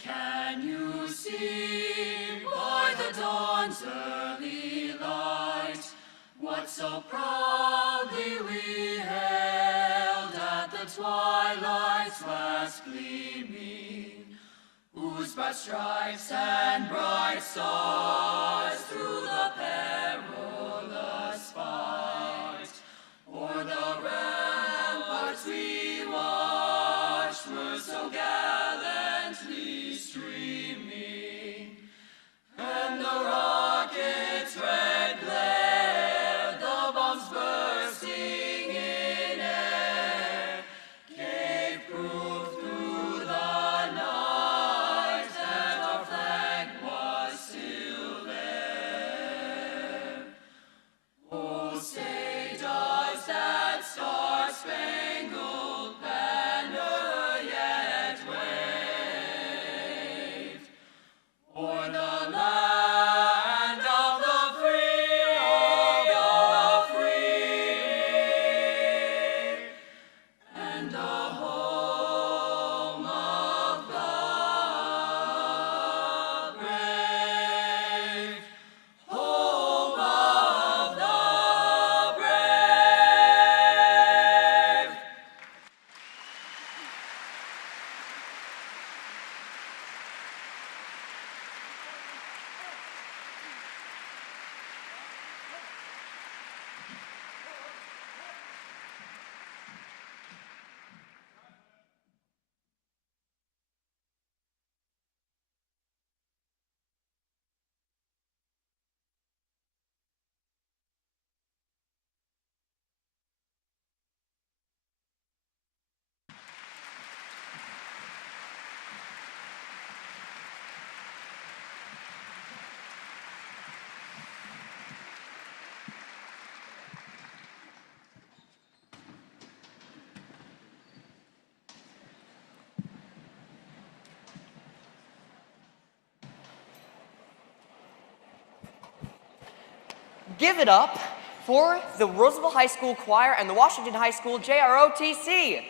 Can you see by the dawn's early light what so proudly we hailed at the twilight's last gleaming, whose bright stripes and bright stars through the perilous fight o'er the ramparts we watched were so gallantly streaming, and the rocket's red glare, the bombs bursting in air, gave proof through the night that our flag was still there. Oh, say does that star-spangled banner yet wave o'er the land of the free, and the home of the brave, home of the brave. Give it up for the Roosevelt High School Choir and the Washington High School JROTC.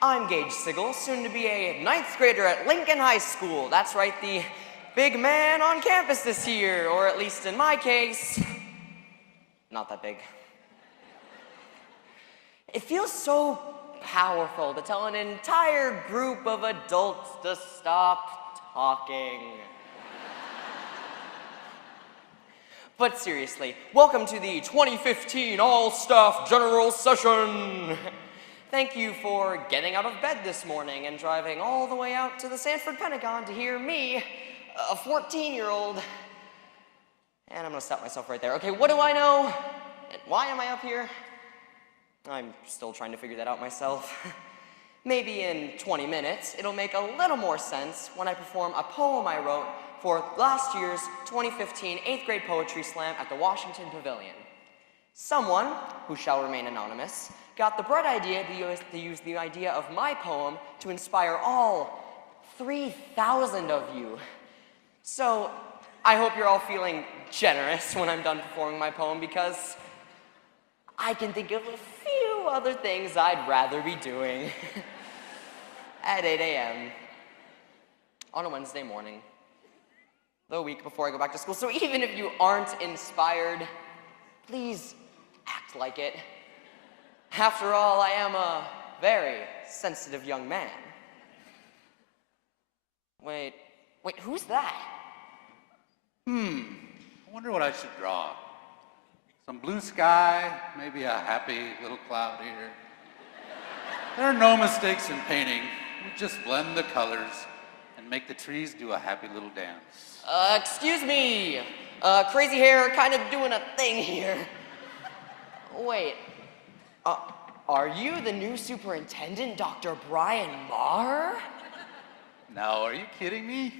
I'm Gage Sigel, soon to be a 9th grader at Lincoln High School. That's right, the big man on campus this year, or at least in my case, not that big. It feels so powerful to tell an entire group of adults to stop talking. But seriously, welcome to the 2015 All-Staff General Session. Thank you for getting out of bed this morning and driving all the way out to the Sanford Pentagon to hear me, a 14-year-old. And I'm gonna stop myself right there. Okay, what do I know? And why am I up here? I'm still trying to figure that out myself. Maybe in 20 minutes, it'll make a little more sense when I perform a poem I wrote for last year's 2015 8th grade poetry slam at the Washington Pavilion. Someone, who shall remain anonymous, got the bright idea to use the idea of my poem to inspire all 3,000 of you. So I hope you're all feeling generous when I'm done performing my poem, because I can think of a few other things I'd rather be doing at 8 a.m. on a Wednesday morning, the week before I go back to school. So even if you aren't inspired, please act like it. After all, I am a very sensitive young man. Wait, who's that? I wonder what I should draw. Some blue sky, maybe a happy little cloud here. There are no mistakes in painting. You just blend the colors and make the trees do a happy little dance. Excuse me. Crazy hair kind of doing a thing here. Wait, are you the new superintendent, Dr. Brian Marr? No, are you kidding me?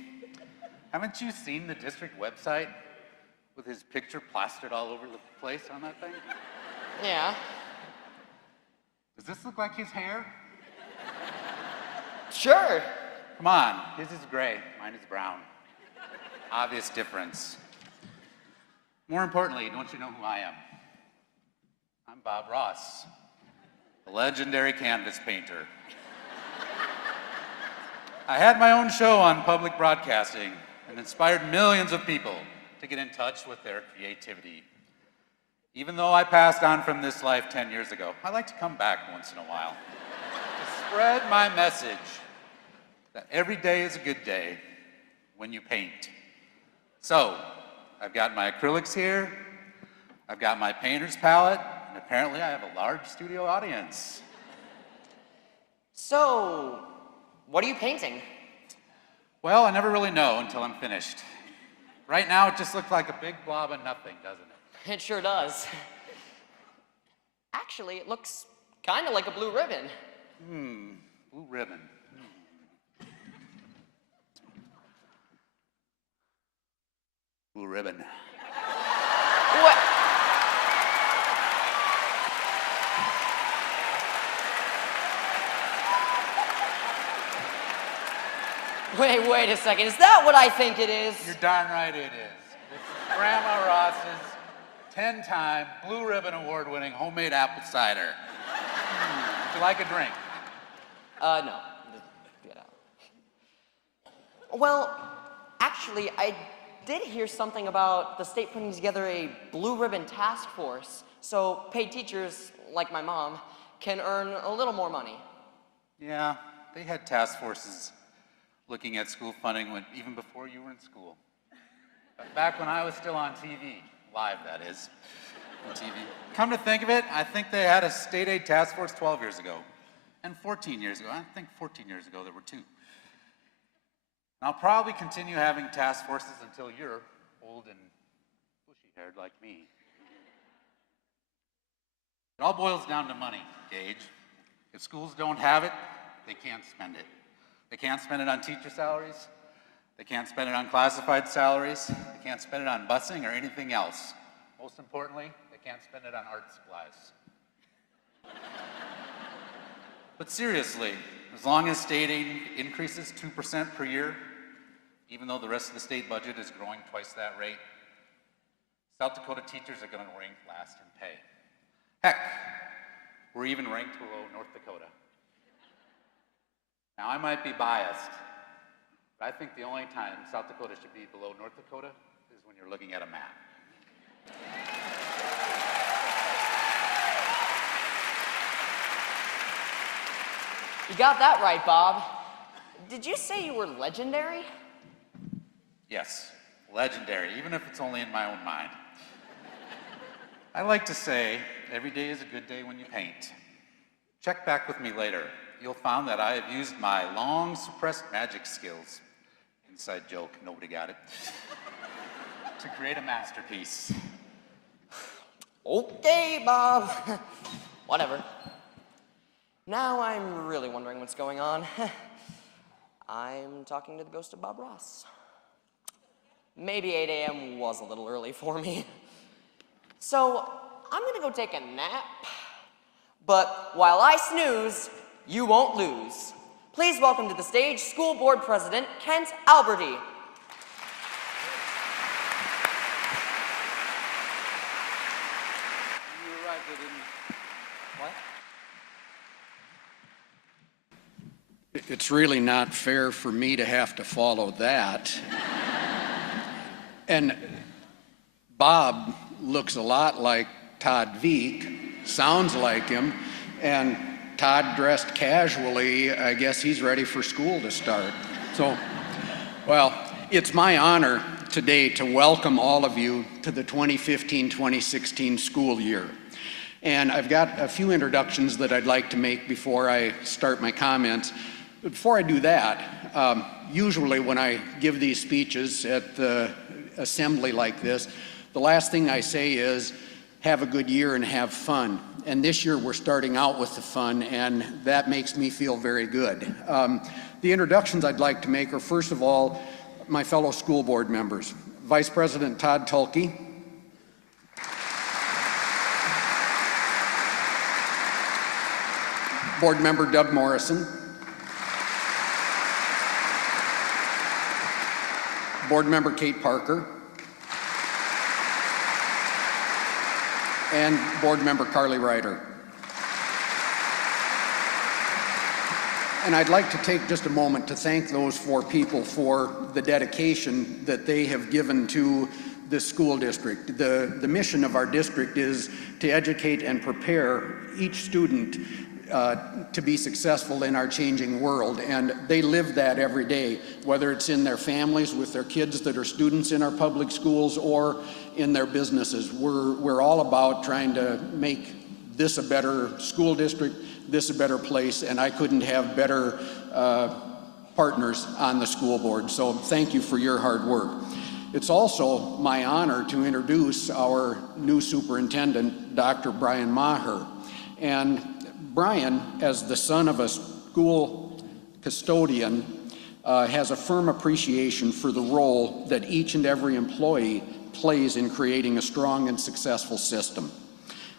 Haven't you seen the district website with his picture plastered all over the place on that thing? Yeah. Does this look like his hair? Sure. Come on, his is gray, mine is brown. Obvious difference. More importantly, don't you know who I am? I'm Bob Ross, the legendary canvas painter. I had my own show on public broadcasting and inspired millions of people to get in touch with their creativity. Even though I passed on from this life 10 years ago, I like to come back once in a while to spread my message that every day is a good day when you paint. So, I've got my acrylics here, I've got my painter's palette, and apparently I have a large studio audience. So, what are you painting? Well, I never really know until I'm finished. Right now, it just looks like a big blob of nothing, doesn't it? It sure does. Actually, it looks kind of like a blue ribbon. Blue ribbon. Blue ribbon. What? Wait a second. Is that what I think it is? You're darn right it is. This is Grandma Ross's 10-time Blue Ribbon Award-winning homemade apple cider. Would you like a drink? No. Get out. Well, actually, I did hear something about the state putting together a blue ribbon task force, so paid teachers, like my mom, can earn a little more money. Yeah, they had task forces looking at school funding even before you were in school. Back when I was still on TV, live that is, on TV. Come to think of it, I think they had a state aid task force 12 years ago, and 14 years ago. I think 14 years ago there were 2. And I'll probably continue having task forces until you're old and bushy-haired like me. It all boils down to money, Gage. If schools don't have it, they can't spend it. They can't spend it on teacher salaries. They can't spend it on classified salaries. They can't spend it on busing or anything else. Most importantly, they can't spend it on art supplies. But seriously, as long as state aid increases 2% per year, even though the rest of the state budget is growing twice that rate, South Dakota teachers are going to rank last in pay. Heck, we're even ranked below North Dakota. Now, I might be biased, but I think the only time South Dakota should be below North Dakota is when you're looking at a map. You got that right, Bob. Did you say you were legendary? Yes, legendary, even if it's only in my own mind. I like to say, every day is a good day when you paint. Check back with me later. You'll find that I have used my long-suppressed magic skills, inside joke, nobody got it, to create a masterpiece. Okay, Bob. Whatever. Now I'm really wondering what's going on. I'm talking to the ghost of Bob Ross. Maybe 8 a.m. was a little early for me. So I'm gonna go take a nap. But while I snooze, you won't lose. Please welcome to the stage School Board President Kent Alberty. You arrived at What? It's really not fair for me to have to follow that. And Bob looks a lot like Todd Veek, sounds like him, and Todd dressed casually. I guess he's ready for school to start. So, well, it's my honor today to welcome all of you to the 2015-2016 school year. And I've got a few introductions that I'd like to make before I start my comments. But before I do that, usually when I give these speeches at the assembly like this, the last thing I say is, have a good year and have fun. And this year we're starting out with the fun, and that makes me feel very good. The introductions I'd like to make are, first of all, my fellow school board members. Vice President Todd Tulke. Board Member Doug Morrison. Board Member Kate Parker. and Board Member Carly Ryder. And I'd like to take just a moment to thank those 4 people for the dedication that they have given to this school district. The mission of our district is to educate and prepare each student to be successful in our changing world, and they live that every day, whether it's in their families with their kids that are students in our public schools or in their businesses. We're all about trying to make this a better school district, this a better place, and I couldn't have better partners on the school board. So thank you for your hard work. It's also my honor to introduce our new superintendent, Dr. Brian Maher. And Brian, as the son of a school custodian, has a firm appreciation for the role that each and every employee plays in creating a strong and successful system.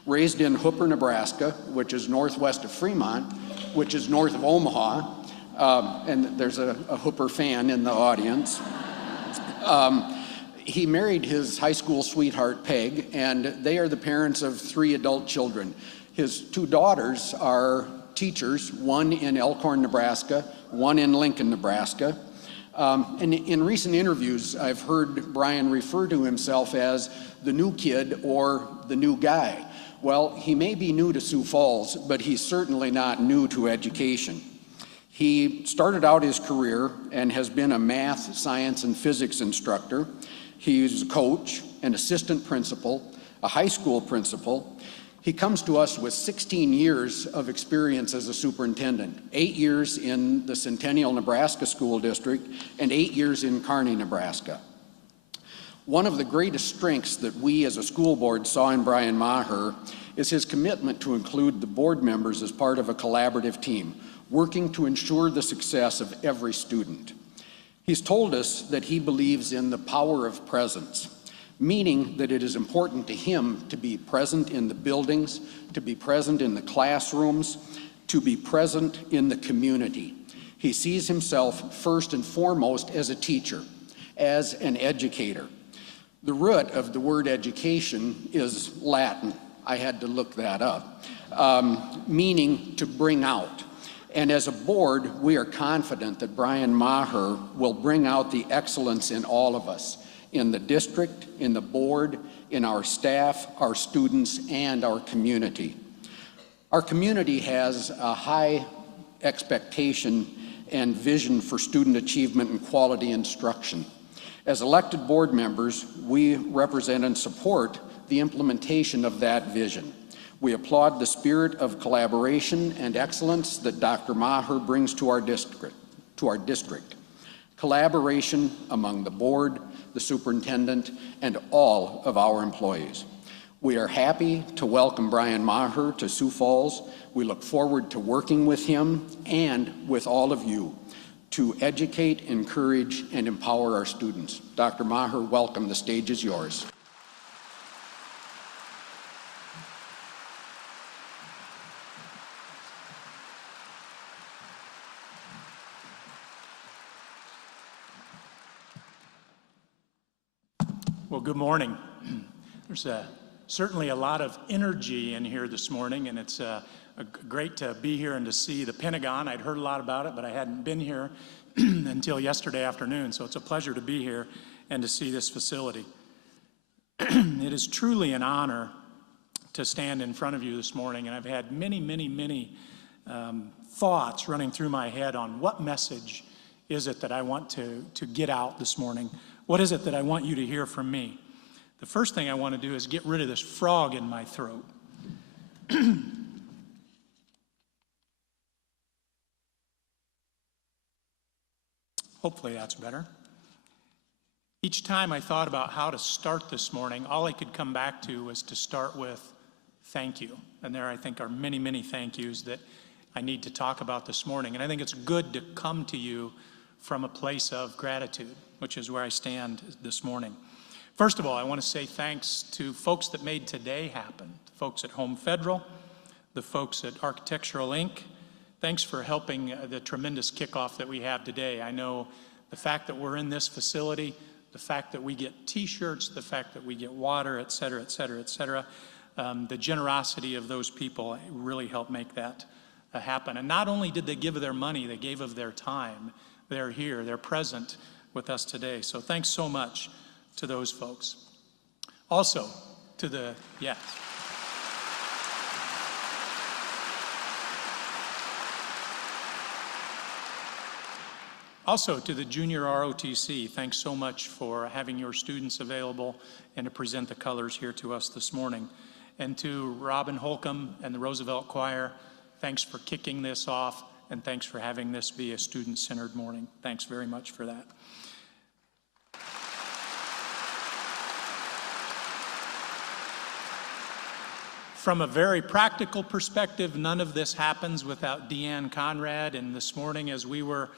Raised in Hooper, Nebraska, which is northwest of Fremont, which is north of Omaha, and there's a Hooper fan in the audience. He married his high school sweetheart, Peg, and they are the parents of 3 adult children. His 2 daughters are teachers, one in Elkhorn, Nebraska, one in Lincoln, Nebraska. And in recent interviews, I've heard Brian refer to himself as the new kid or the new guy. Well, he may be new to Sioux Falls, but he's certainly not new to education. He started out his career and has been a math, science, and physics instructor. He's a coach, an assistant principal, a high school principal. He comes to us with 16 years of experience as a superintendent, 8 years in the Centennial, Nebraska School District, and 8 years in Kearney, Nebraska. One of the greatest strengths that we as a school board saw in Brian Maher is his commitment to include the board members as part of a collaborative team, working to ensure the success of every student. He's told us that he believes in the power of presence, meaning that it is important to him to be present in the buildings, to be present in the classrooms, to be present in the community. He sees himself first and foremost as a teacher, as an educator. The root of the word education is Latin. I had to look that up, meaning to bring out. And as a board, we are confident that Brian Maher will bring out the excellence in all of us, in the district, in the board, in our staff, our students, and our community. Our community has a high expectation and vision for student achievement and quality instruction. As elected board members, we represent and support the implementation of that vision. We applaud the spirit of collaboration and excellence that Dr. Maher brings to our district. Collaboration among the board, the superintendent, and all of our employees. We are happy to welcome Brian Maher to Sioux Falls. We look forward to working with him and with all of you to educate, encourage, and empower our students. Dr. Maher, welcome. The stage is yours. Well, good morning. There's certainly a lot of energy in here this morning, and it's great to be here and to see the Pentagon. I'd heard a lot about it, but I hadn't been here until yesterday afternoon, so it's a pleasure to be here and to see this facility. It is truly an honor to stand in front of you this morning, and I've had many thoughts running through my head on what message is it that I want to get out this morning. What is it that I want you to hear from me? The first thing I want to do is get rid of this frog in my throat. Hopefully that's better. Each time I thought about how to start this morning, all I could come back to was to start with thank you. And there I think are many thank yous that I need to talk about this morning. And I think it's good to come to you from a place of gratitude, which is where I stand this morning. First of all, I want to say thanks to folks that made today happen. The folks at Home Federal, the folks at Architectural Inc. Thanks for helping the tremendous kickoff that we have today. I know the fact that we're in this facility, the fact that we get t-shirts, the fact that we get water, et cetera, the generosity of those people really helped make that happen. And not only did they give of their money, they gave of their time. They're here, they're present with us today. So thanks so much to those folks. Also, to the, yes. Also, to the junior ROTC, thanks so much for having your students available and to present the colors here to us this morning. And to Robin Holcomb and the Roosevelt Choir, thanks for kicking this off, and thanks for having this be a student-centered morning. Thanks very much for that. From a very practical perspective, none of this happens without Deanne Conrad. And this morning, as we were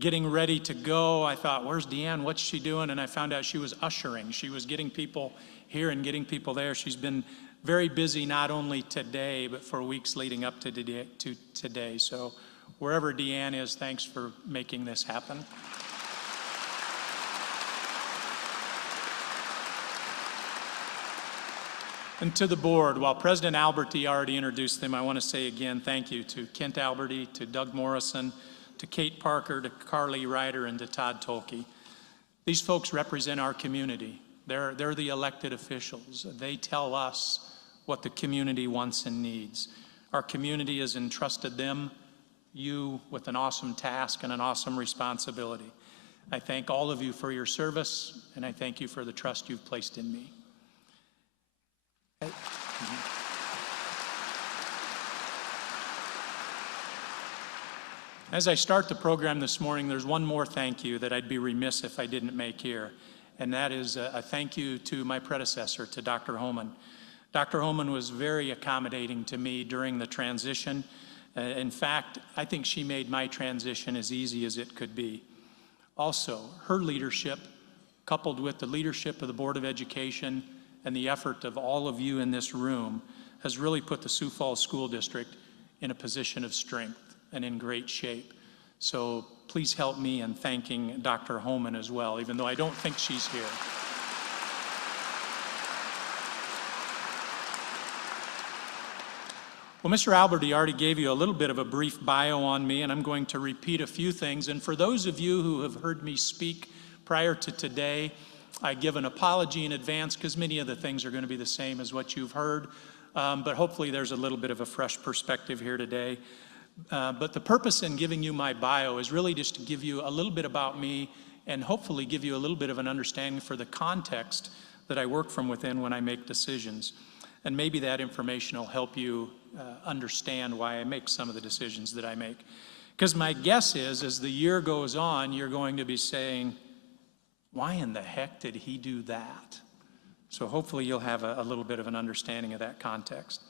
getting ready to go, I thought, where's Deanne? What's she doing? And I found out she was ushering. She was getting people here and getting people there. She's been very busy, not only today, but for weeks leading up to today. So wherever Deanne is, thanks for making this happen. And to the board, while President Alberti already introduced them, I want to say again thank you to Kent Alberti, to Doug Morrison, to Kate Parker, to Carly Ryder, and to Todd Tolke. These folks represent our community. They're the elected officials. They tell us what the community wants and needs. Our community has entrusted them, you, with an awesome task and an awesome responsibility. I thank all of you for your service, and I thank you for the trust you've placed in me. As I start the program this morning, there's one more thank you that I'd be remiss if I didn't make here, and that is a thank you to my predecessor, to Dr. Homan. Dr. Homan was very accommodating to me during the transition. In fact, I think she made my transition as easy as it could be. Also, her leadership, coupled with the leadership of the Board of Education and the effort of all of you in this room, has really put the Sioux Falls School District in a position of strength and in great shape. So please help me in thanking Dr. Homan as well, even though I don't think she's here. Well, Mr. Alberti already gave you a little bit of a brief bio on me, and I'm going to repeat a few things. And for those of you who have heard me speak prior to today, I give an apology in advance because many of the things are going to be the same as what you've heard. But hopefully there's a little bit of a fresh perspective here today. But the purpose in giving you my bio is really just to give you a little bit about me and hopefully give you a little bit of an understanding for the context that I work from within when I make decisions. And maybe that information will help you understand why I make some of the decisions that I make. Because my guess is, as the year goes on, you're going to be saying, why in the heck did he do that? So hopefully you'll have a little bit of an understanding of that context.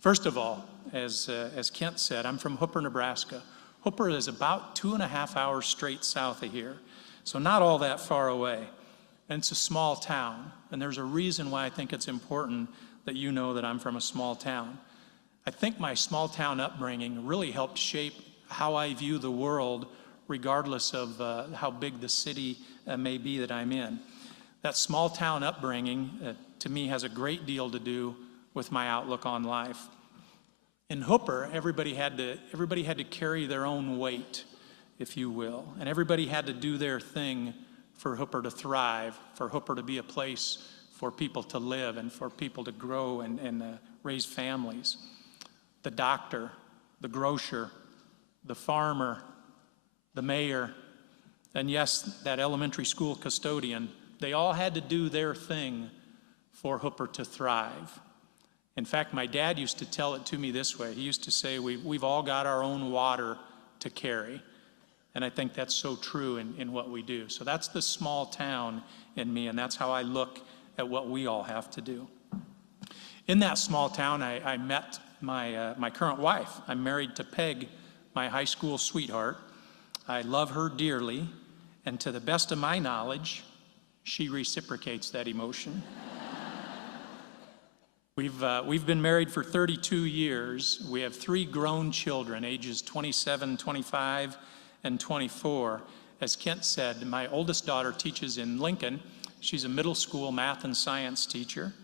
First of all, as Kent said, I'm from Hooper, Nebraska. Hooper is about 2.5 hours straight south of here, so not all that far away. And it's a small town, and there's a reason why I think it's important that you know that I'm from a small town. I think my small town upbringing really helped shape how I view the world, regardless of how big the city may be that I'm in. That small town upbringing, to me, has a great deal to do with my outlook on life. In Hooper, everybody had to carry their own weight, if you will, and everybody had to do their thing for Hooper to thrive, for Hooper to be a place for people to live and for people to grow and raise families. The doctor, the grocer, the farmer, the mayor, and yes, that elementary school custodian, they all had to do their thing for Hooper to thrive. In fact, my dad used to tell it to me this way. He used to say, we've all got our own water to carry. And I think that's so true in what we do. So that's the small town in me, and that's how I look at what we all have to do. In that small town, I met my current wife. I'm married to Peg, my high school sweetheart. I love her dearly, and to the best of my knowledge, she reciprocates that emotion. We've been married for 32 years. We have 3 grown children, ages 27, 25, and 24. As Kent said, my oldest daughter teaches in Lincoln. She's a middle school math and science teacher.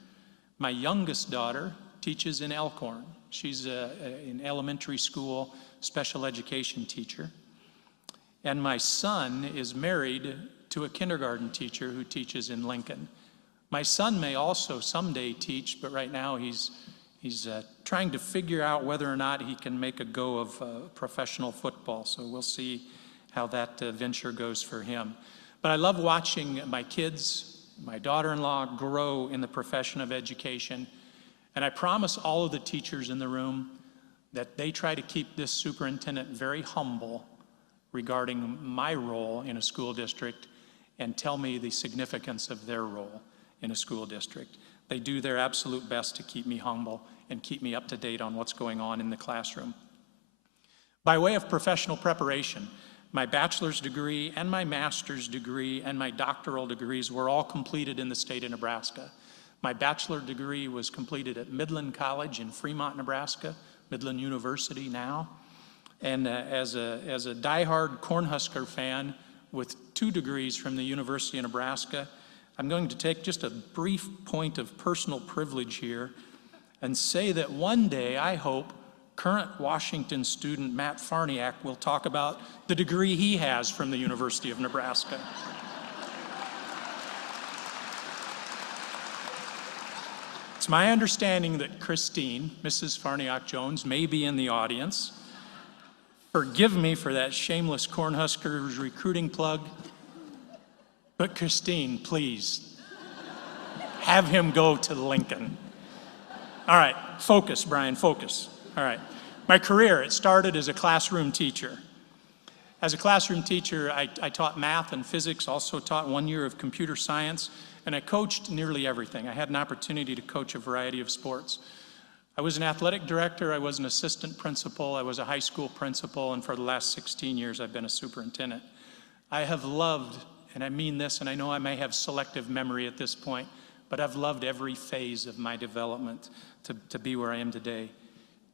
My youngest daughter teaches in Elkhorn. She's an elementary school special education teacher. And my son is married to a kindergarten teacher who teaches in Lincoln. My son may also someday teach, but right now he's trying to figure out whether or not he can make a go of professional football. So we'll see how that venture goes for him. But I love watching my kids, my daughter-in-law, grow in the profession of education. And I promise all of the teachers in the room that they try to keep this superintendent very humble regarding my role in a school district and tell me the significance of their role in a school district. They do their absolute best to keep me humble and keep me up to date on what's going on in the classroom. By way of professional preparation, my bachelor's degree and my master's degree and my doctoral degrees were all completed in the state of Nebraska. My bachelor degree was completed at Midland College in Fremont, Nebraska, Midland University now. And as a diehard Cornhusker fan with 2 degrees from the University of Nebraska, I'm going to take just a brief point of personal privilege here and say that one day, I hope, current Washington student Matt Farniak will talk about the degree he has from the University of Nebraska. It's my understanding that Christine, Mrs. Farniak Jones, may be in the audience. Forgive me for that shameless Cornhuskers recruiting plug. But Christine, please, have him go to Lincoln. All right, focus, Brian, focus. All right. My career, it started as a classroom teacher. As a classroom teacher, I taught math and physics, also taught 1 year of computer science, and I coached nearly everything. I had an opportunity to coach a variety of sports. I was an athletic director, I was an assistant principal, I was a high school principal, and for the last 16 years, I've been a superintendent. I have loved, and I mean this, and I know I may have selective memory at this point, but I've loved every phase of my development to be where I am today.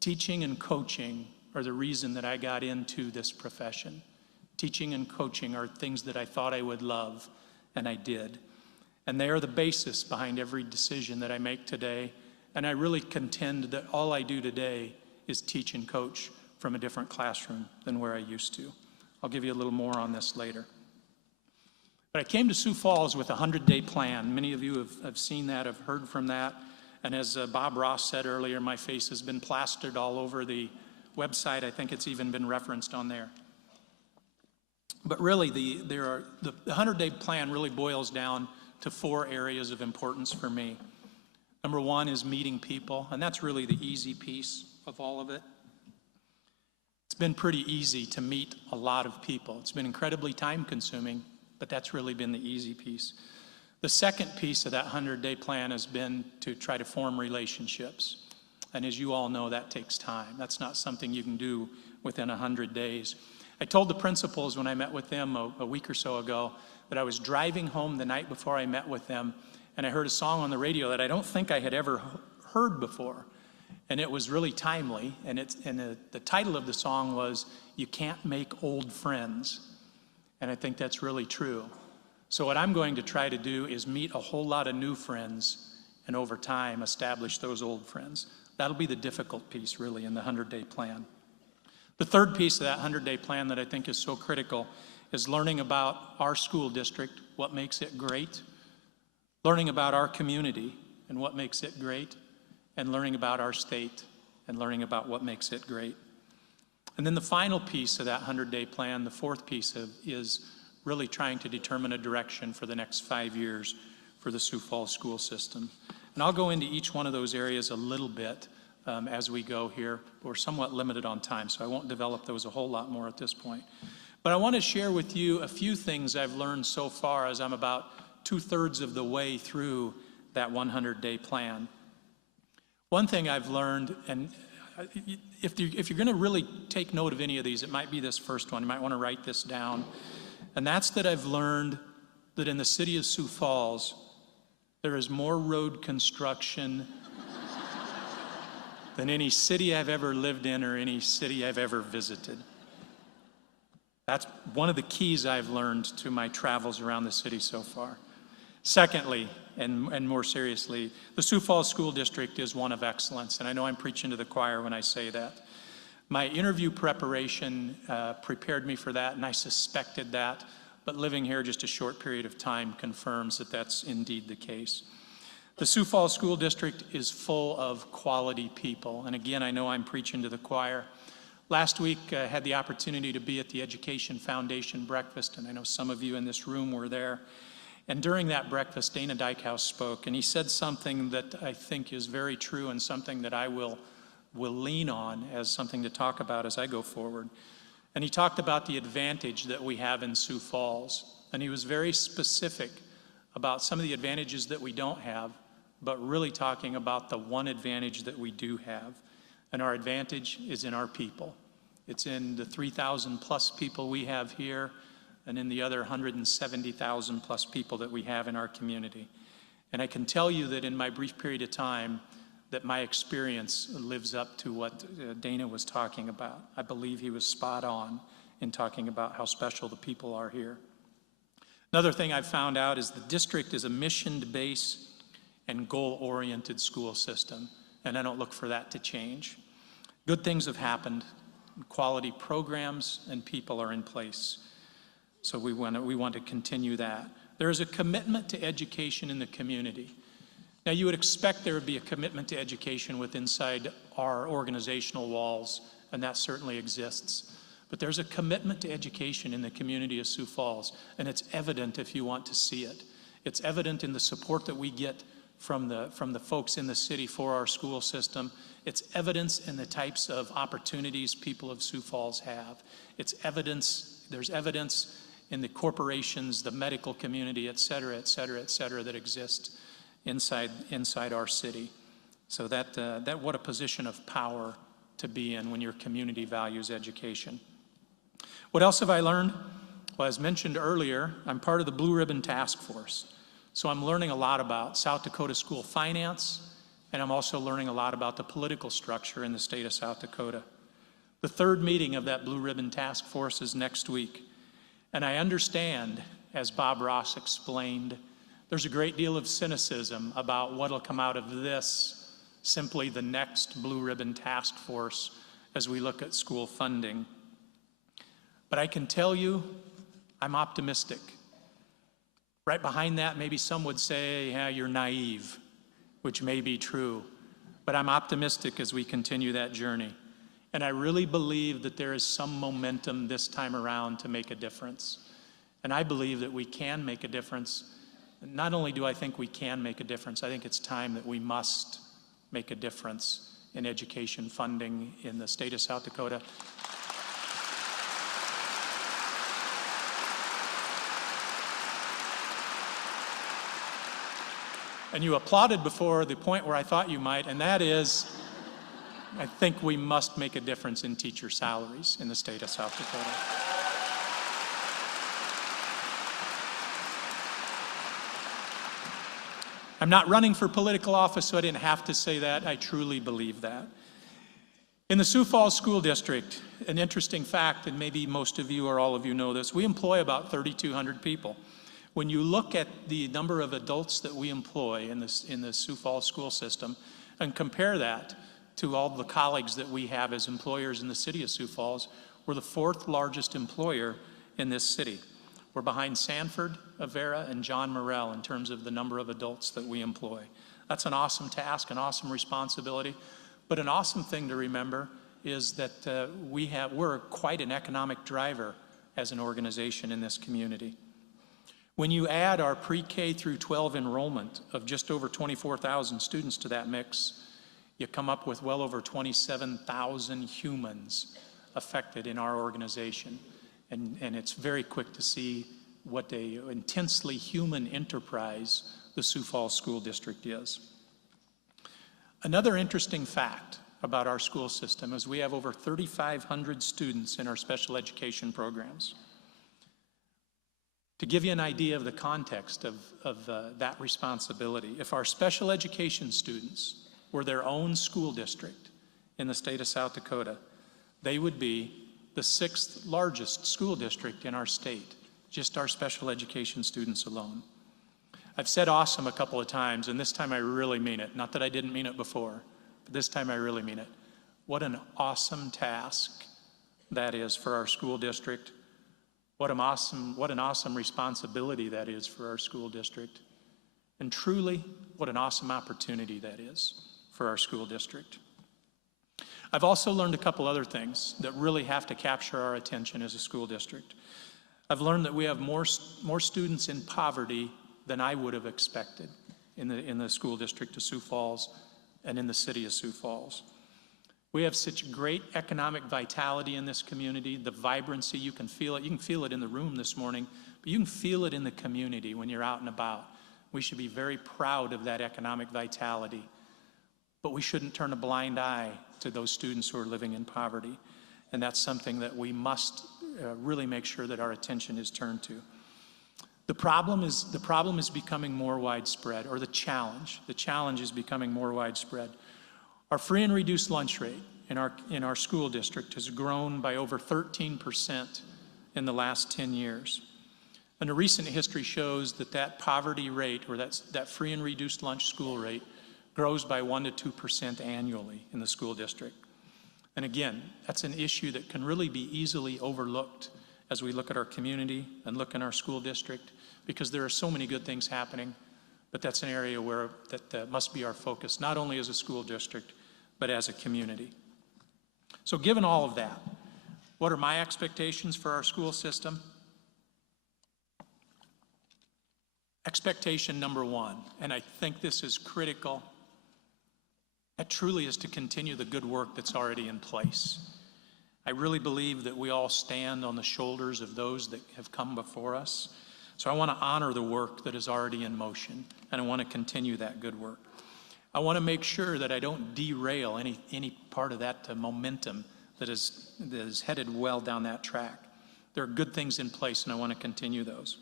Teaching and coaching are the reason that I got into this profession. Teaching and coaching are things that I thought I would love, and I did. And they are the basis behind every decision that I make today. And I really contend that all I do today is teach and coach from a different classroom than where I used to. I'll give you a little more on this later. But I came to Sioux Falls with a 100-day plan. Many of you have seen that, have heard from that. And as Bob Ross said earlier, my face has been plastered all over the website. I think it's even been referenced on there. But really, the 100-day plan really boils down to 4 areas of importance for me. Number 1 is meeting people, and that's really the easy piece of all of it. It's been pretty easy to meet a lot of people. It's been incredibly time-consuming, but that's really been the easy piece. The second piece of that 100-day plan has been to try to form relationships. And as you all know, that takes time. That's not something you can do within 100 days. I told the principals when I met with them a week or so ago that I was driving home the night before I met with them, and I heard a song on the radio that I don't think I had ever heard before. And it was really timely, and the title of the song was, "You Can't Make Old Friends." And I think that's really true. So what I'm going to try to do is meet a whole lot of new friends, and over time establish those old friends. That'll be the difficult piece, really, in the 100-day plan. The third piece of that 100-day plan that I think is so critical is learning about our school district, what makes it great, learning about our community and what makes it great, and learning about our state and learning about what makes it great. And then the final piece of that 100-day plan, the fourth piece is really trying to determine a direction for the next 5 years for the Sioux Falls school system. And I'll go into each one of those areas a little bit as we go here. We're somewhat limited on time, so I won't develop those a whole lot more at this point. But I want to share with you a few things I've learned so far as I'm about 2/3 of the way through that 100-day plan. One thing I've learned, and if you're going to really take note of any of these, it might be this first one. You might want to write this down. And that's that I've learned that in the city of Sioux Falls, there is more road construction than any city I've ever lived in or any city I've ever visited. That's one of the keys I've learned to my travels around the city so far. Secondly, and more seriously, the Sioux Falls School District is one of excellence, and I know I'm preaching to the choir when I say that. My interview preparation prepared me for that, and I suspected that, but living here just a short period of time confirms that that's indeed the case. The Sioux Falls School District is full of quality people, and again, I know I'm preaching to the choir. Last week, I had the opportunity to be at the Education Foundation breakfast, and I know some of you in this room were there. And during that breakfast, Dana Dykhouse spoke, and he said something that I think is very true and something that I will lean on as something to talk about as I go forward. And he talked about the advantage that we have in Sioux Falls. And he was very specific about some of the advantages that we don't have, but really talking about the one advantage that we do have. And our advantage is in our people. It's in the 3,000 plus people we have here and in the other 170,000 plus people that we have in our community. And I can tell you that in my brief period of time, that my experience lives up to what Dana was talking about. I believe he was spot on in talking about how special the people are here. Another thing I've found out is the district is a mission-based and goal-oriented school system, and I don't look for that to change. Good things have happened. Quality programs and people are in place. So we want to continue that. There is a commitment to education in the community. Now, you would expect there would be a commitment to education within inside our organizational walls, and that certainly exists. But there's a commitment to education in the community of Sioux Falls, and it's evident if you want to see it. It's evident in the support that we get from the folks in the city for our school system. It's evidence in the types of opportunities people of Sioux Falls have. It's evidence, there's evidence in the corporations, the medical community, et cetera, et cetera, et cetera, that exist inside our city. So that what a position of power to be in when your community values education. What else have I learned? Well, as mentioned earlier, I'm part of the Blue Ribbon Task Force. So I'm learning a lot about South Dakota school finance, and I'm also learning a lot about the political structure in the state of South Dakota. The third meeting of that Blue Ribbon Task Force is next week. And I understand, as Bob Ross explained, there's a great deal of cynicism about what'll come out of this, simply the next Blue Ribbon Task Force as we look at school funding. But I can tell you, I'm optimistic. Right behind that, maybe some would say, yeah, you're naive, which may be true. But I'm optimistic as we continue that journey. And I really believe that there is some momentum this time around to make a difference. And I believe that we can make a difference. Not only do I think we can make a difference, I think it's time that we must make a difference in education funding in the state of South Dakota. And you applauded before the point where I thought you might, and that is, I think we must make a difference in teacher salaries in the state of South Dakota. I'm not running for political office, so I didn't have to say that. I truly believe that. In the Sioux Falls School District, an interesting fact, and maybe most of you or all of you know this, we employ about 3,200 people. When you look at the number of adults that we employ in the Sioux Falls school system and compare that to all the colleagues that we have as employers in the city of Sioux Falls, we're the fourth largest employer in this city. We're behind Sanford, Avera, and John Morrell in terms of the number of adults that we employ. That's an awesome task, an awesome responsibility, but an awesome thing to remember is that we're quite an economic driver as an organization in this community. When you add our pre-K through 12 enrollment of just over 24,000 students to that mix, you come up with well over 27,000 humans affected in our organization. And it's very quick to see what an intensely human enterprise the Sioux Falls School District is. Another interesting fact about our school system is we have over 3,500 students in our special education programs. To give you an idea of the context of that responsibility, if our special education students were their own school district in the state of South Dakota, they would be the 6th largest school district in our state, just our special education students alone. I've said awesome a couple of times, and this time I really mean it. Not that I didn't mean it before, but this time I really mean it. What an awesome task that is for our school district. What an awesome responsibility that is for our school district. And truly, what an awesome opportunity that is for our school district. I've also learned a couple other things that really have to capture our attention as a school district. I've learned that we have more students in poverty than I would have expected in the school district of Sioux Falls and in the city of Sioux Falls. We have such great economic vitality in this community, the vibrancy, you can feel it. You can feel it in the room this morning, but you can feel it in the community when you're out and about. We should be very proud of that economic vitality, but we shouldn't turn a blind eye to those students who are living in poverty. And that's something that we must really make sure that our attention is turned to. The problem is becoming more widespread, or the challenge is becoming more widespread. Our free and reduced lunch rate in our school district has grown by over 13% in the last 10 years. And a recent history shows that poverty rate, or that free and reduced lunch school rate, grows by 1% to 2% annually in the school district. And again, that's an issue that can really be easily overlooked as we look at our community and look in our school district, because there are so many good things happening, but that's an area where that must be our focus, not only as a school district, but as a community. So given all of that, what are my expectations for our school system? Expectation number one, and I think this is critical, that truly is to continue the good work that's already in place. I really believe that we all stand on the shoulders of those that have come before us. So I want to honor the work that is already in motion, and I want to continue that good work. I want to make sure that I don't derail any part of that momentum that is headed well down that track. There are good things in place, and I want to continue those.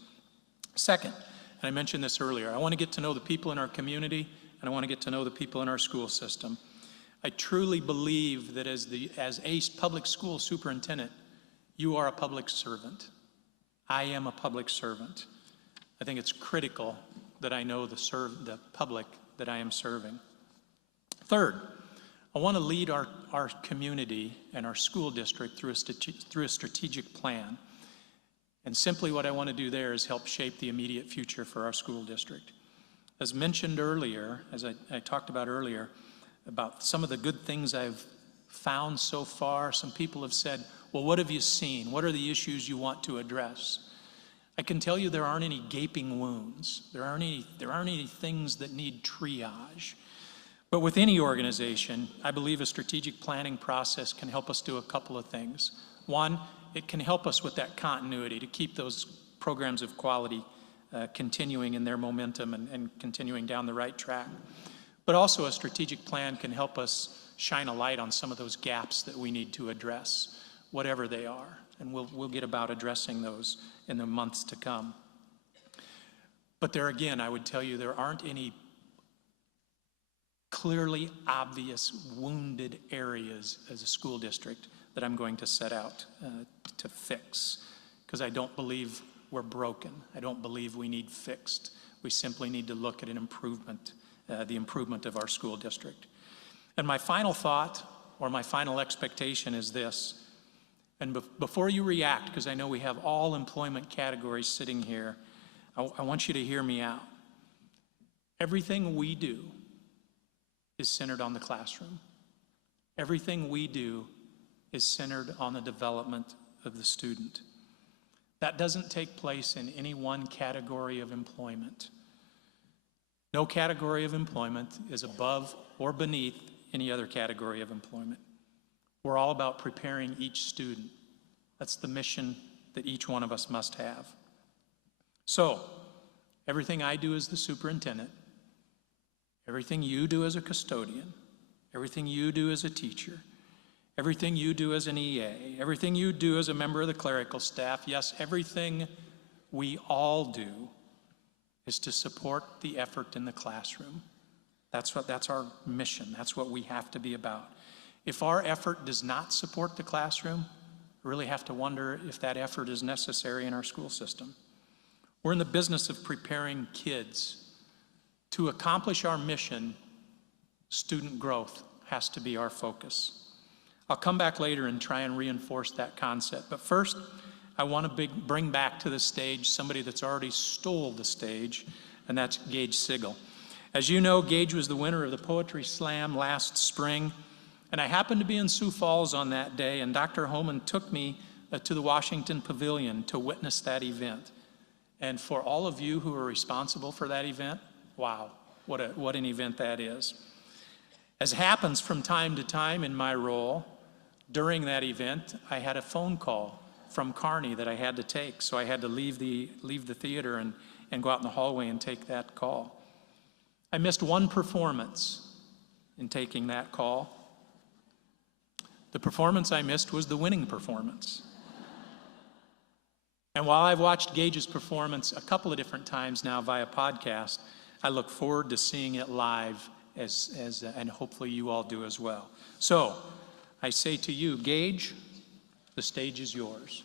Second, and I mentioned this earlier, I want to get to know the people in our community, and I want to get to know the people in our school system. I truly believe that as a public school superintendent, you are a public servant. I am a public servant. I think it's critical that I know the public that I am serving. Third, I want to lead our community and our school district through a strategic plan. And simply what I want to do there is help shape the immediate future for our school district. As mentioned earlier, as I talked about earlier, about some of the good things I've found so far, some people have said, well, what have you seen? What are the issues you want to address? I can tell you there aren't any gaping wounds. There aren't any things that need triage. But with any organization, I believe a strategic planning process can help us do a couple of things. One, it can help us with that continuity to keep those programs of quality continuing in their momentum and continuing down the right track. But also a strategic plan can help us shine a light on some of those gaps that we need to address, whatever they are. And we'll get about addressing those in the months to come. But there again, I would tell you there aren't any clearly obvious wounded areas as a school district that I'm going to set out to fix, because I don't believe we're broken. I don't believe we need fixed. We simply need to look at an improvement, the improvement of our school district. And my final thought, or my final expectation is this, and before you react, because I know we have all employment categories sitting here, I want you to hear me out. Everything we do is centered on the classroom. Everything we do is centered on the development of the student. That doesn't take place in any one category of employment. No category of employment is above or beneath any other category of employment. We're all about preparing each student. That's the mission that each one of us must have. So, everything I do as the superintendent, everything you do as a custodian, everything you do as a teacher, everything you do as an EA, everything you do as a member of the clerical staff, yes, everything we all do is to support the effort in the classroom. That's our mission. That's what we have to be about. If our effort does not support the classroom, we really have to wonder if that effort is necessary in our school system. We're in the business of preparing kids To accomplish our mission, student growth has to be our focus. I'll come back later and try and reinforce that concept. But first, I want to bring back to the stage somebody that's already stole the stage, and that's Gage Sigel. As you know, Gage was the winner of the Poetry Slam last spring, and I happened to be in Sioux Falls on that day, and Dr. Homan took me to the Washington Pavilion to witness that event. And for all of you who are responsible for that event, wow, what an event that is. As happens from time to time in my role, during that event, I had a phone call from Kearney that I had to take, so I had to leave the theater and go out in the hallway and take that call. I missed one performance in taking that call. The performance I missed was the winning performance. And while I've watched Gage's performance a couple of different times now via podcast, I look forward to seeing it live and hopefully you all do as well. So I say to you, Gage, the stage is yours.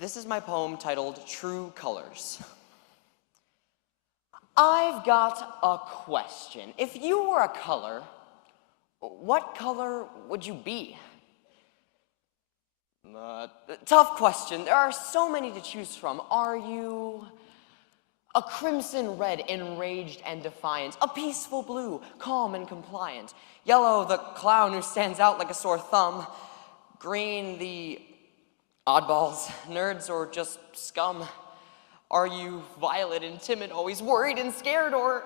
This is my poem titled True Colors. I've got a question. If you were a color, what color would you be? Tough question. There are so many to choose from. Are you a crimson red, enraged and defiant? A peaceful blue, calm and compliant? Yellow, the clown who stands out like a sore thumb? Green, the oddballs, nerds, or just scum? Are you violet and timid, always worried and scared, or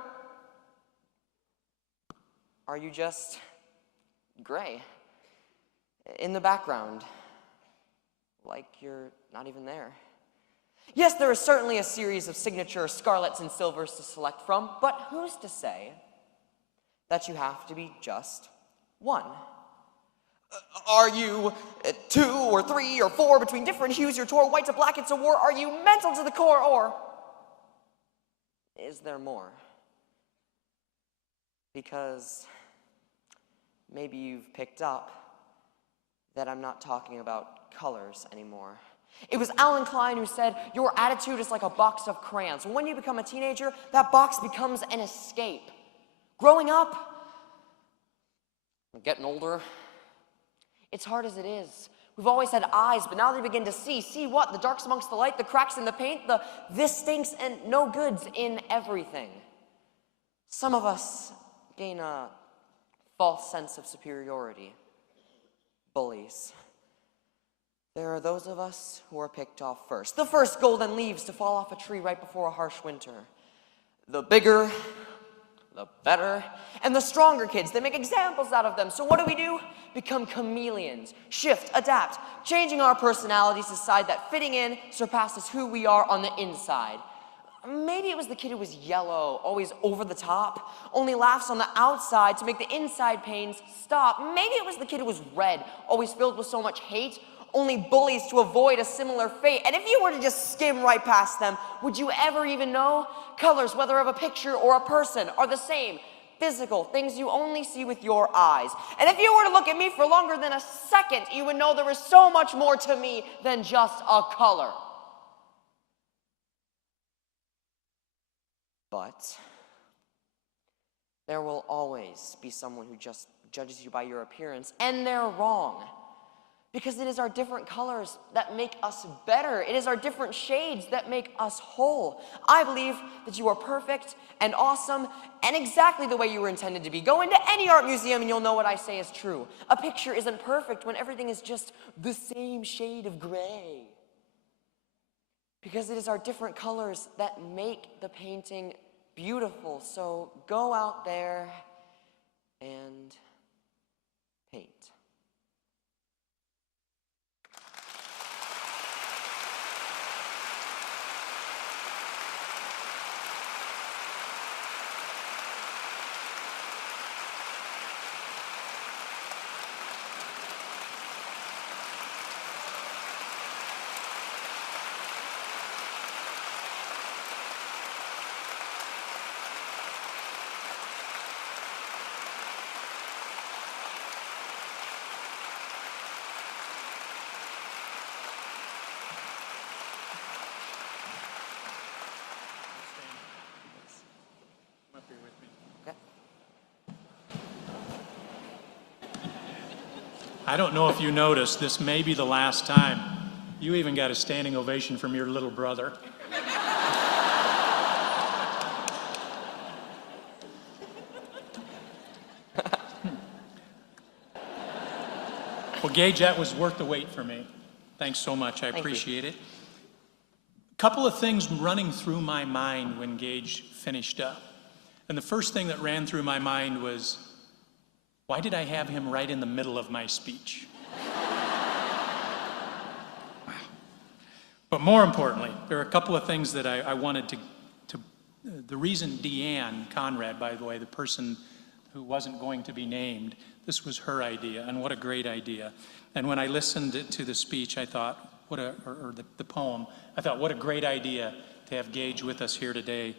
are you just gray in the background, like you're not even there? Yes, there is certainly a series of signature scarlets and silvers to select from, but who's to say that you have to be just one? Are you 2 or 3 or 4 between different hues you're tore, white to black it's a war? Are you mental to the core, or is there more? Because maybe you've picked up that I'm not talking about colors anymore. It was Alan Klein who said, your attitude is like a box of crayons. When you become a teenager, that box becomes an escape. Growing up, getting older, it's hard as it is. We've always had eyes, but now they begin to see. See what? The darks amongst the light, the cracks in the paint, the this stinks and no goods in everything. Some of us gain a false sense of superiority. Bullies. There are those of us who are picked off first. The first golden leaves to fall off a tree right before a harsh winter. The bigger, the better, and the stronger kids, they make examples out of them. So what do? Become chameleons, shift, adapt, changing our personalities to decide that fitting in surpasses who we are on the inside. Maybe it was the kid who was yellow, always over the top, only laughs on the outside to make the inside pains stop. Maybe it was the kid who was red, always filled with so much hate, only bullies to avoid a similar fate. And if you were to just skim right past them, would you ever even know? Colors, whether of a picture or a person, are the same. Physical, things you only see with your eyes. And if you were to look at me for longer than a second, you would know there is so much more to me than just a color. But there will always be someone who just judges you by your appearance, and they're wrong. Because it is our different colors that make us better. It is our different shades that make us whole. I believe that you are perfect and awesome and exactly the way you were intended to be. Go into any art museum and you'll know what I say is true. A picture isn't perfect when everything is just the same shade of gray. Because it is our different colors that make the painting beautiful. So go out there and paint. I don't know if you noticed, this may be the last time. You even got a standing ovation from your little brother. Well, Gage, that was worth the wait for me. Thanks so much. I appreciate it. A couple of things running through my mind when Gage finished up. And the first thing that ran through my mind was, why did I have him right in the middle of my speech? But more importantly, there are a couple of things that I wanted to the reason Deanne Conrad, by the way, the person who wasn't going to be named, this was her idea, and what a great idea. And when I listened to the speech, I thought, the poem, I thought, what a great idea to have Gage with us here today,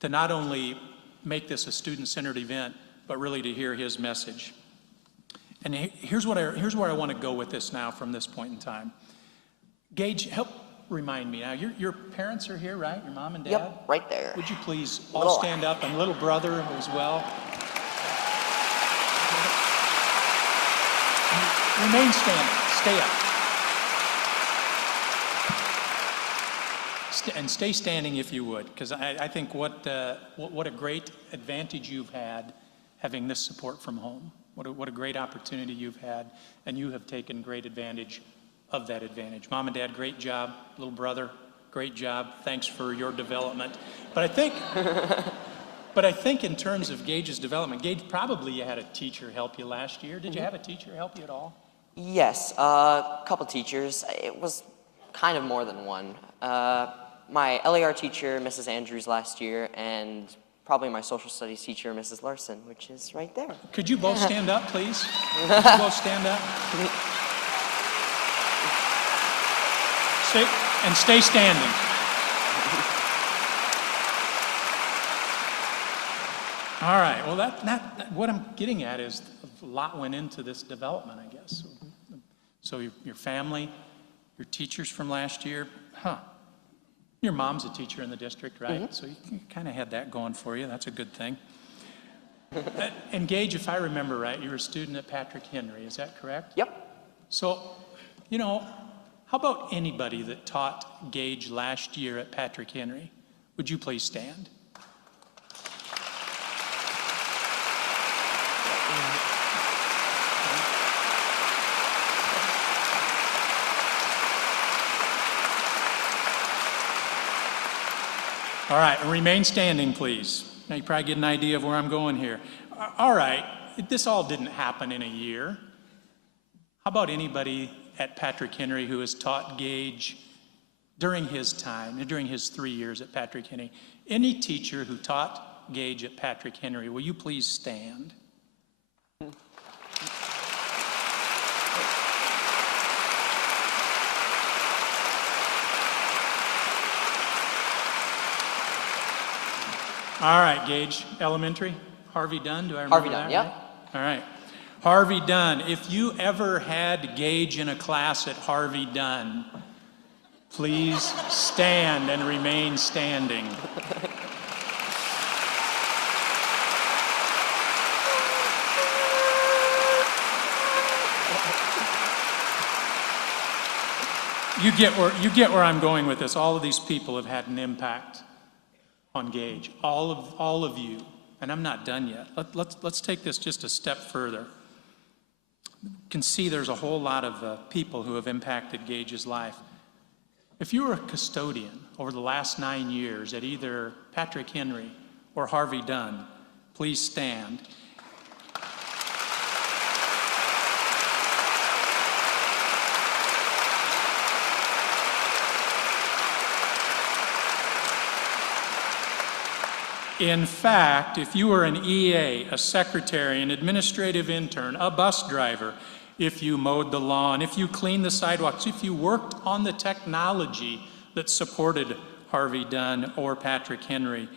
to not only make this a student-centered event, but really to hear his message. And here's where I want to go with this now from this point in time. Gage, help remind me now, your parents are here, right? Your mom and dad? Yep, right there. Would you please all stand up, and little brother as well? Remain standing, stay up. And stay standing if you would, because I think what a great advantage you've had having this support from home. What a great opportunity you've had, and you have taken great advantage of that advantage. Mom and Dad, great job. Little brother, great job. Thanks for your development. But I think in terms of Gage's development, Gage, probably you had a teacher help you last year. Did you have a teacher help you at all? Yes, a couple teachers. It was kind of more than one. My LAR teacher, Mrs. Andrews, last year, and probably my social studies teacher, Mrs. Larson, which is right there. Could you both stand up, please? Could you both stand up? Stay standing. All right, well, what I'm getting at is a lot went into this development, I guess. So your family, your teachers from last year, your mom's a teacher in the district, right? So you kind of had that going for you. That's a good thing. And Gage, if I remember right, you were a student at Patrick Henry, is that correct? Yep. So, how about anybody that taught Gage last year at Patrick Henry? Would you please stand? All right, remain standing, please. Now you probably get an idea of where I'm going here. All right, this all didn't happen in a year. How about anybody at Patrick Henry who has taught Gage during his time, during his 3 years at Patrick Henry? Any teacher who taught Gage at Patrick Henry, will you please stand? All right, Gage, elementary, Harvey Dunn, do I remember Harvey that? Dunn, yep. Right? All right. Harvey Dunn, if you ever had Gage in a class at Harvey Dunn, please stand and remain standing. You get where I'm going with this. All of these people have had an impact on Gage. All of you, and I'm not done yet. Let's take this just a step further. You can see there's a whole lot of people who have impacted Gage's life. If you were a custodian over the last 9 years at either Patrick Henry or Harvey Dunn, please stand. In fact, if you were an EA, a secretary, an administrative intern, a bus driver, if you mowed the lawn, if you cleaned the sidewalks, if you worked on the technology that supported Harvey Dunn or Patrick Henry,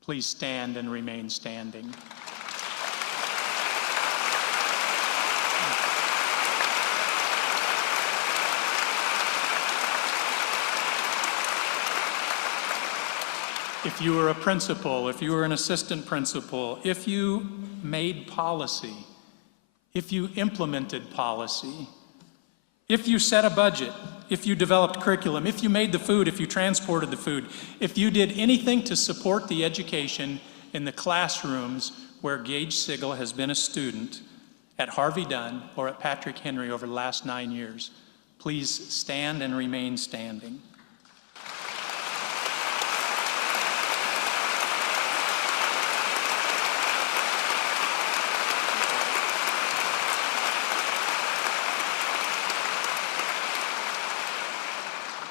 please stand and remain standing. If you were a principal, if you were an assistant principal, if you made policy, if you implemented policy, if you set a budget, if you developed curriculum, if you made the food, if you transported the food, if you did anything to support the education in the classrooms where Gage Sigel has been a student at Harvey Dunn or at Patrick Henry over the last 9 years, please stand and remain standing.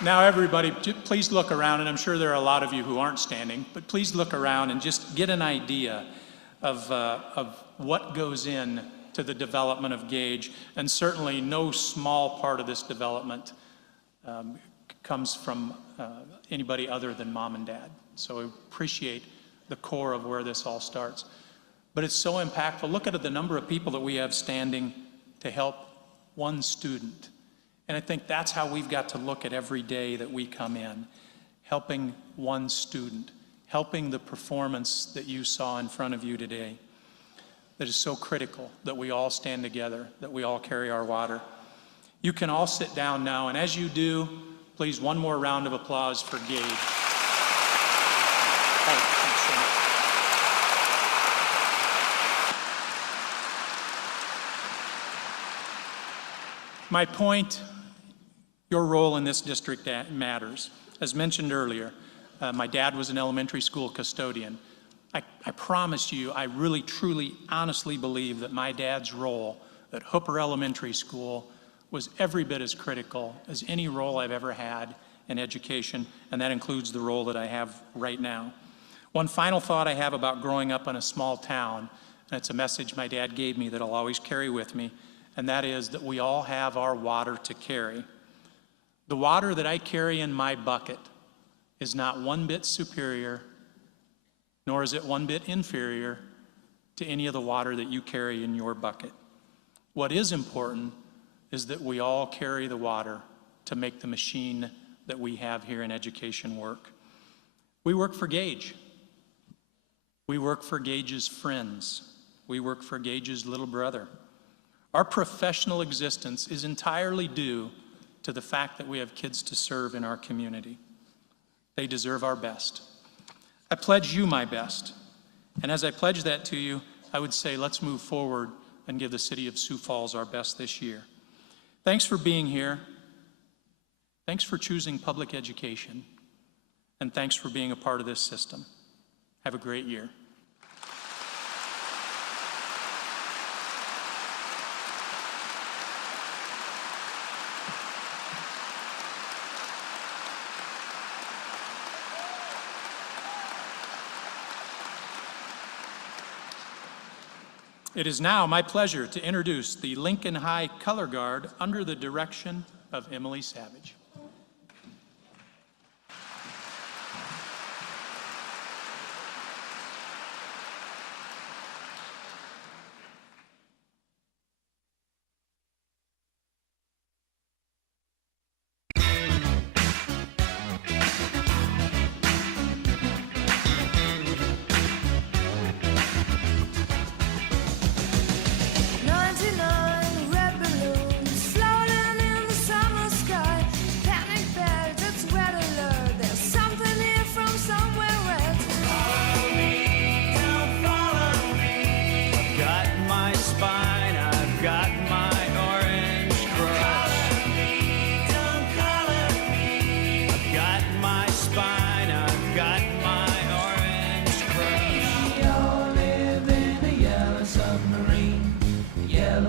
Now everybody, please look around, and I'm sure there are a lot of you who aren't standing, but please look around and just get an idea of what goes in to the development of Gage, and certainly no small part of this development comes from anybody other than mom and dad. So I appreciate the core of where this all starts. But it's so impactful. Look at the number of people that we have standing to help one student. And I think that's how we've got to look at every day that we come in, helping one student, helping the performance that you saw in front of you today. That is so critical that we all stand together, that we all carry our water. You can all sit down now, and as you do, please, one more round of applause for Gage. Thanks so much. My point, your role in this district matters. As mentioned earlier, my dad was an elementary school custodian. I promise you, I really, truly, honestly believe that my dad's role at Hooper Elementary School was every bit as critical as any role I've ever had in education, and that includes the role that I have right now. One final thought I have about growing up in a small town, and it's a message my dad gave me that I'll always carry with me, and that is that we all have our water to carry. The water that I carry in my bucket is not one bit superior, nor is it one bit inferior to any of the water that you carry in your bucket. What is important is that we all carry the water to make the machine that we have here in education work. We work for Gage. We work for Gage's friends. We work for Gage's little brother. Our professional existence is entirely due to the fact that we have kids to serve in our community. They deserve our best. I pledge you my best. And as I pledge that to you, I would say let's move forward and give the City of Sioux Falls our best this year. Thanks for being here. Thanks for choosing public education. And thanks for being a part of this system. Have a great year. It is now my pleasure to introduce the Lincoln High Color Guard under the direction of Emily Savage.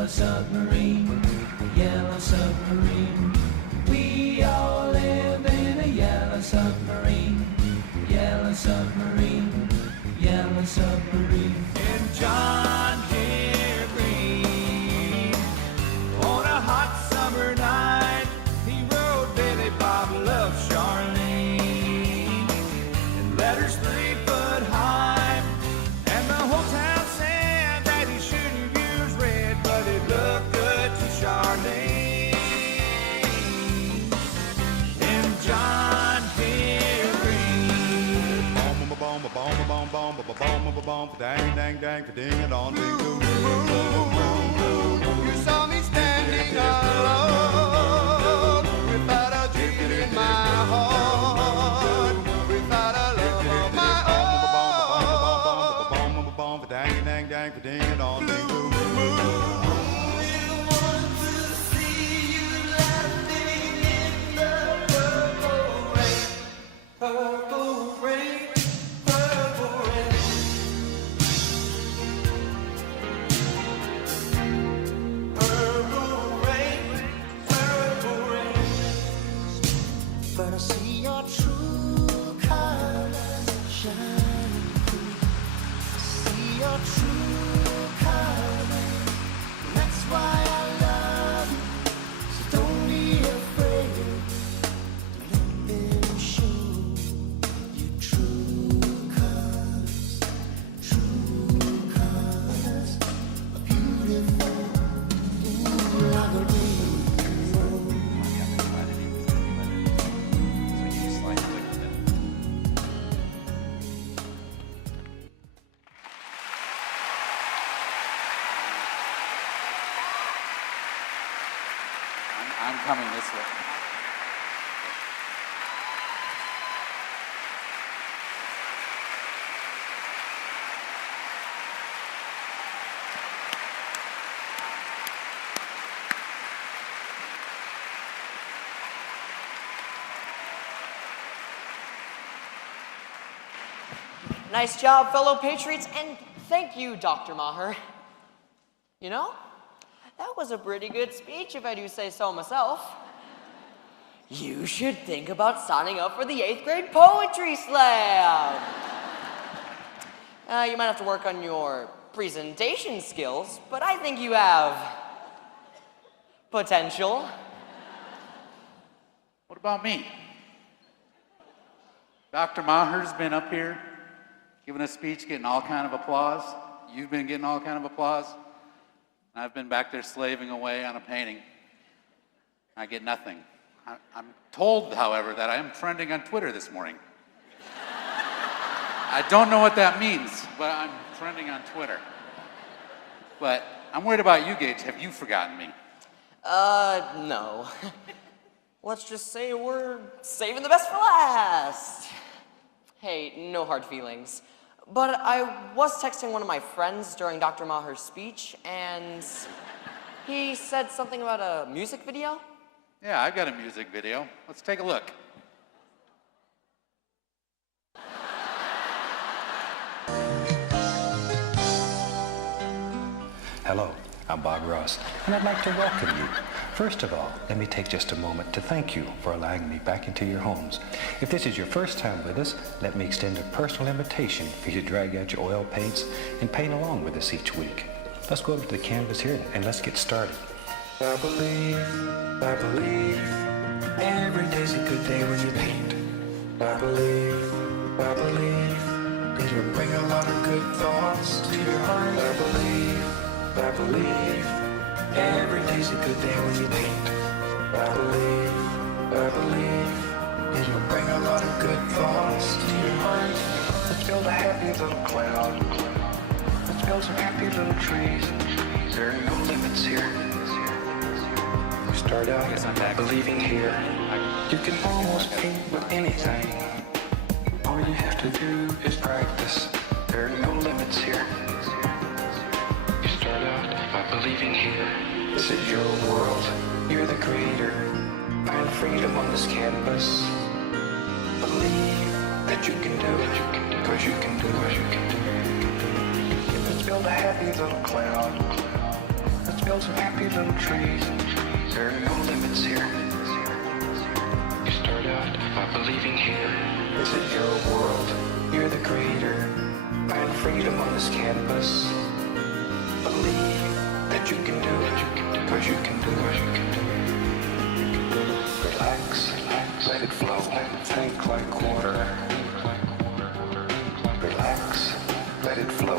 Submarine, yellow submarine. We all live in a yellow submarine, yellow submarine, yellow submarine. And John Deere Green, on a hot summer night, he wrote Billy Bob loves Charlene, and letters 3 foot high, and the whole town said that he shouldn't use red, but it looked good to Charlene. And John Deere Green. Bomb, dang, dang, dang, ding, dong, ding, dong, ding, dong, dong, dong. sing alone without a dream in my heart, without a love of my own. Dang, dang, dang, ding, ding, dong, ding, doo, doo, doo. Purple rain, purple rain. Purple rain, purple rain. But I see your true colors shining through. I see your true colors. That's why I love you. So don't be afraid. Let them show you true colors. True colors are beautiful. Ooh, like a rainbow. I'm coming this way. Nice job, fellow patriots, and thank you, Dr. Maher. You know, that was a pretty good speech, if I do say so myself. You should think about signing up for the 8th grade poetry slam. You might have to work on your presentation skills, but I think you have potential. What about me? Dr. Maher's been up here giving a speech, getting all kind of applause. You've been getting all kind of applause. And I've been back there slaving away on a painting. I get nothing. I'm told, however, that I am trending on Twitter this morning. I don't know what that means, but I'm trending on Twitter. But I'm worried about you, Gage. Have you forgotten me? No. Let's just say we're saving the best for last. Hey, no hard feelings. But I was texting one of my friends during Dr. Maher's speech, and he said something about a music video. Yeah, I've got a music video. Let's take a look. Hello, I'm Bob Ross, and I'd like to welcome you. First of all, let me take just a moment to thank you for allowing me back into your homes. If this is your first time with us, let me extend a personal invitation for you to drag out your oil paints and paint along with us each week. Let's go over to the canvas here and let's get started. I believe, every day's a good day when you paint. I believe, it'll bring a lot of good thoughts to your heart. I believe, every day's a good day when you paint. I believe, it'll bring a lot of good thoughts to your heart. Let's build a happy little cloud. Let's build some happy little trees. There are no limits here. We start out by believing here. You can almost paint with anything. All you have to do is practice. There are no limits here. You start out by believing here. This is your world. You're the creator. Find freedom on this canvas. Believe that you can do it. Cause you can do it. Let's build a happy little cloud. Let's build some happy little trees. There are no limits here. You start out by believing here. This is your world. You're the creator. Find freedom on this canvas. Believe that you can do it. Cause you can do it. Relax, let it flow. Think like water. Relax, let it flow.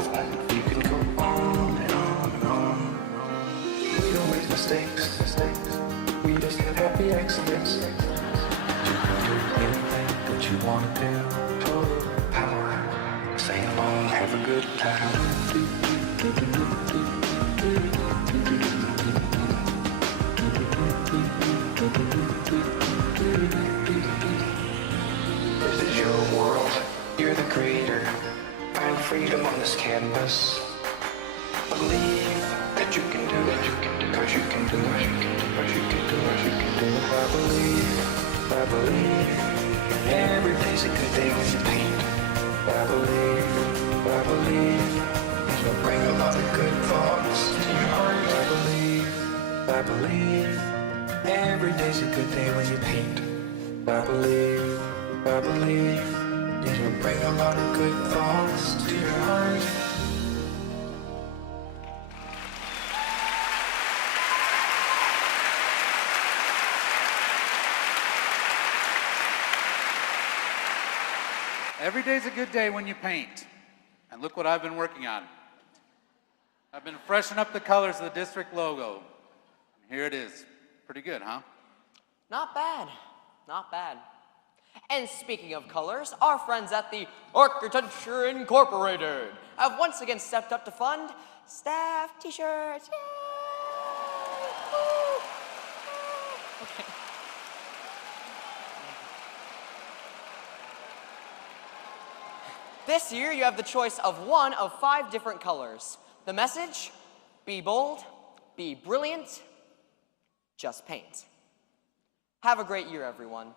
You can go on and on and on. We don't make mistakes. We just have happy accidents. You can do anything that you want to do. Total power. Sing along, have a good time. your world. You're the creator. Find freedom on this canvas. Believe that you can do it. Cause you can do it. Cause you can do it. You can do it. I believe. I believe. Every day's a good day when you paint. I believe. I believe. It'll bring a lot of good thoughts to your heart. I believe. I believe. Every day's a good day when you paint. I believe. I believe. It'll bring a lot of good thoughts to your heart. Every day's a good day when you paint. And look what I've been working on. I've been freshening up the colors of the district logo. And here it is. Pretty good, huh? Not bad. Not bad. And speaking of colors, our friends at the Architecture Incorporated have once again stepped up to fund staff t-shirts. Yay! Woo! Okay. This year, you have the choice of one of 5 different colors. The message, be bold, be brilliant, just paint. Have a great year, everyone.